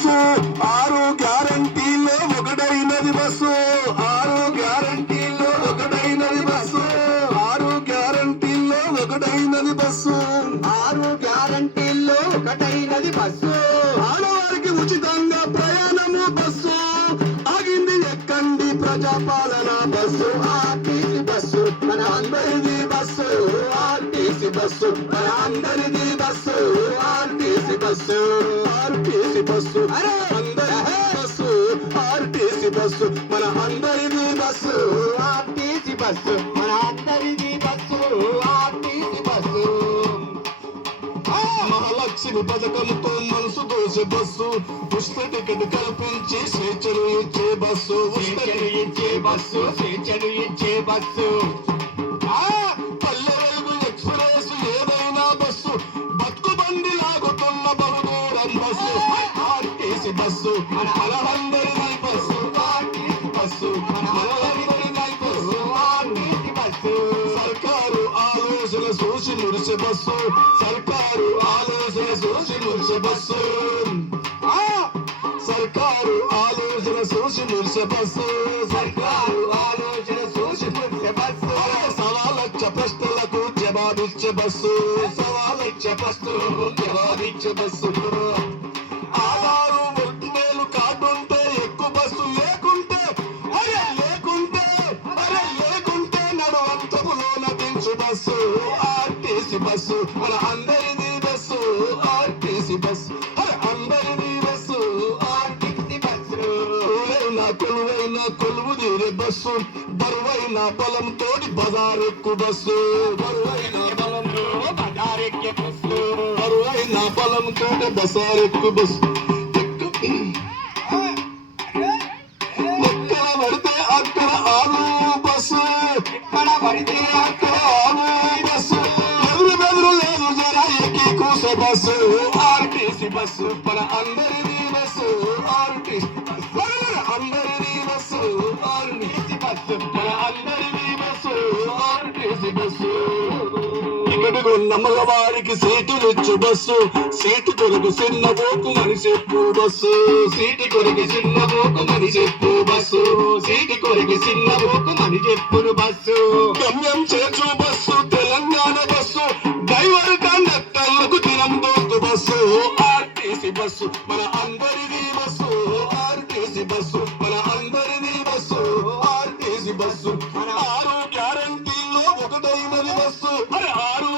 Bus. ఆరు గ్యారంటీలో ఒకటైనది bus. ఆరు గ్యారంటీలో ఒకటైనది bus. ఆరు గ్యారంటీలో ఒకటైనది బస్సు. ఆరు గ్యారంటీలో ఒకటైనది బస్సు. ఆడవారికి ఉచితంగా ప్రయాణము బస్సు. ఆగింది ఎక్కండి ప్రజాపాలన బస్సు. RTC bus. మన అందరిది బస్సు. ఆర్టీ బస్సు అందరిది bus RTC bus RTC bus! అందరి బస్సు ఆర్టీసీ బస్సు మన అందరిది బస్సు ఆర్టీసీ బస్సు మన అందరిది బస్సు ఆర్టీసీ బస్సు. మహాలక్ష్మి పథకంతో మనసు దోసే బస్సు ఉచిత టికెట్ కల్పించి స్వేచ్ఛను ఇచ్చే బస్సు ఉచిత స్వేచ్ఛను ఇచ్చే బస్సు స్వేచ్ఛను ఇచ్చే బస్సు. బస్సు బతుకు బండి లాగుతున్న బహుదూరం బస్సు. RTC bus. మన బస్సు ఆర్టీసీ బస్సు. మన బస్సు ఆర్టీసీ బస్సు. సర్కారు ఆలోచన చూసి మురిసే బస్సు. సర్కారు ఆలోచన చూసి మురిసే బస్సు. సర్కారు ఆలోచన చూసి మురిసే బస్సు. సర్కారు ఆలోచన చూసి మురిసే బస్సు. సవాలక్ష ప్రశ్నలకు జవాబిచ్చే బస్సు. ప్రశ్నలకు జవాబిచ్చే బస్సు ఆధారు ఒంటి మేలు కార్డుంటే ఎక్కువ బస్సు లేకుంటే అరే లేకుంటే అరే లేకుంటే నడవంతపులోన దించు బస్సు. ఆర్టీసీ బస్సు మన అందరిది బస్సు. ఆర్టీసీ బస్సు అరే అందరిది బస్సు. RTC bus. కొలువైన కొలువు తీరే బస్సు. బరువైన బలం తోటి బజారెక్కు బస్సు. బరువైన బలంతో బజారెక్కే బస్సు. బరువైన బలం తోటి బజారెక్కు బస్సు. ఎక్కు- ఎక్కడ పడితే అక్కడ ఆరు బస్సు. ఎక్కడ పడితే అక్కడ ఆరు బస్సు. ఎదురు బెదురు లేదు జరా ఎక్కి కూసే బస్సు. ఆర్టీసీ బస్సు మన అందరిది బస్సు. మన బస్సు ఆర్టీసీ బస్సు టికెట్ మగవారికి సీటులు ఇచ్చు బస్సు. సీటు కొరకు చిన్న పోకు చెప్పు బస్సు. సీటు కొరకు చిన్న పోకు చెప్పు బస్సు. సీటు కొరకు చిన్న పోకు అని చెప్పును బస్సు. గమ్యం చేర్చు బస్సు తెలంగాణ బస్సు. డ్రైవర్ కండక్టర్లకు దినం బస్సు. ఆర్టీసీ బస్సు మన గ్యారంటీల్లో ఒకటైనది బస్సు మరి ఆరు